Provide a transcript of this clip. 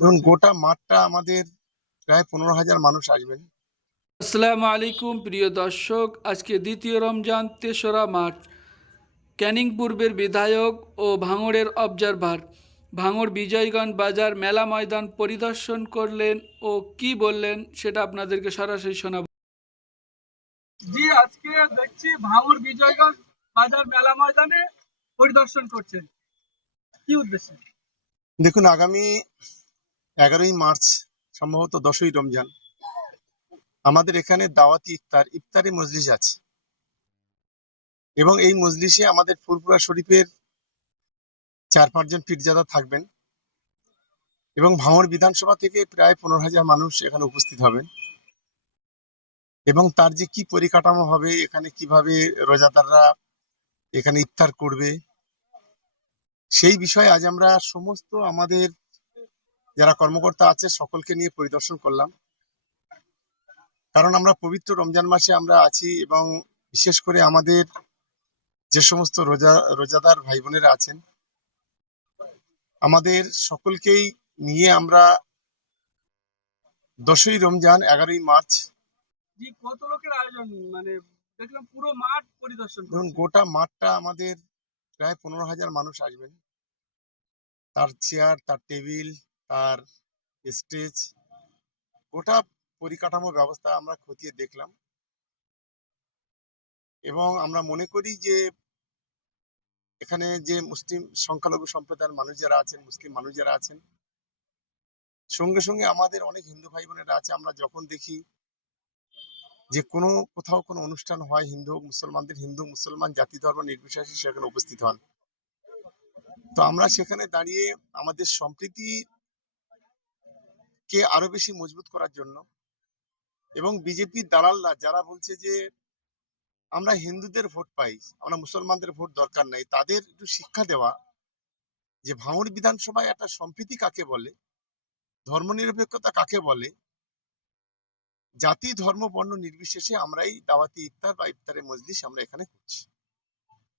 ধরুন গোটা মাঠটা আমাদের প্রায় পনেরো হাজার মানুষ আসবেন। আসসালামু আলাইকুম প্রিয় দর্শক। আজকে দ্বিতীয় রমজান তেসরা মার্চ। ক্যানিং পূর্বের বিধায়ক ও ভাঙড়ের অবজারভার ভাঙড় বিজয়গঞ্জ বাজার মেলা ময়দান পরিদর্শন করলেন ও কি বললেন সেটা আপনাদেরকে সরাসরি শোনাব। জি আজকে দেখছি ভাঙুর বিজয়গঞ্জ বাজার মেলা ময়দানে পরিদর্শন করছেন। কি উদ্দেশ্যে? দেখুন আগামী এগারোই মার্চ, সম্ভবত দশই রমজান। আমাদের এখানে দাওয়াতি ইফতার, ইফতারি মজলিস আছে। এবং এই মজলিসে আমাদের ফুরপুরা শরীফের চার পাঁচজন পীরজাদা থাকবেন এবং ভাঙড় বিধানসভা থেকে প্রায় পনেরো হাজার মানুষ এখানে উপস্থিত হবেন। এবং তার যে কি পরিকাঠামো হবে, এখানে কীভাবে রোজাদাররা এখানে ইফতার করবে, সেই বিষয়ে আজ আমরা সমস্ত আমাদের যারা কর্মকর্তা আছে সকলকে নিয়ে পরিদর্শন করলাম। কারণ আমরা পবিত্র রমজান মাসে আমরা আছি এবং বিশেষ করে আমাদের যে সমস্ত রোজা রোজাদার ভাই বোনেরা আছেন আমাদের সকলকেই নিয়ে আমরা দশই রমজান এগারোই মার্চ কত লোকের আয়োজন? মানে দেখলাম পুরো মাঠ পরিদর্শন ধরুন গোটা মাঠটা আমাদের প্রায় পনেরো হাজার মানুষ আসবেন। তার চেয়ার তার টেবিল তার স্টেজ, গোটা পরিকাঠামো ব্যবস্থা আমরা খতিয়ে দেখলাম। এবং আমরা মনে করি যে, এখানে যে মুসলিম সংখ্যালঘু সম্প্রদায়ের মানুষ যারা আছেন, মুসলিম মানুষ যারা আছেন, সঙ্গে সঙ্গে আমাদের অনেক হিন্দু ভাই বোনেরা আছে। আমরা যখন দেখি যে কোনো কোথাও কোনো অনুষ্ঠান হয়, হিন্দু মুসলমানদের হিন্দু, মুসলমান জাতি ধর্ম নির্বিশেষে সেখানে উপস্থিত হন। তো আমরা সেখানে দাঁড়িয়ে আমাদের সম্প্রীতি কে আরও বেশি মজবুত করার জন্য। এবং বিজেপির দালালরা যারা বলছে যে, আমরা হিন্দুদের ভোট পাই, আমরা মুসলমানদের ভোট দরকার নাই। তাদের একটু শিক্ষা দেওয়া যে, ভাঙড় বিধানসভায় একটা সম্প্রীতি কাকে বলে? ধর্মনিরপেক্ষতা কাকে বলে? জাতি, ধর্ম, বর্ণ নির্বিশেষে আমরাই দাওয়াতি ইফতার বা ইফতারের মজলিস আমরা এখানে করছি।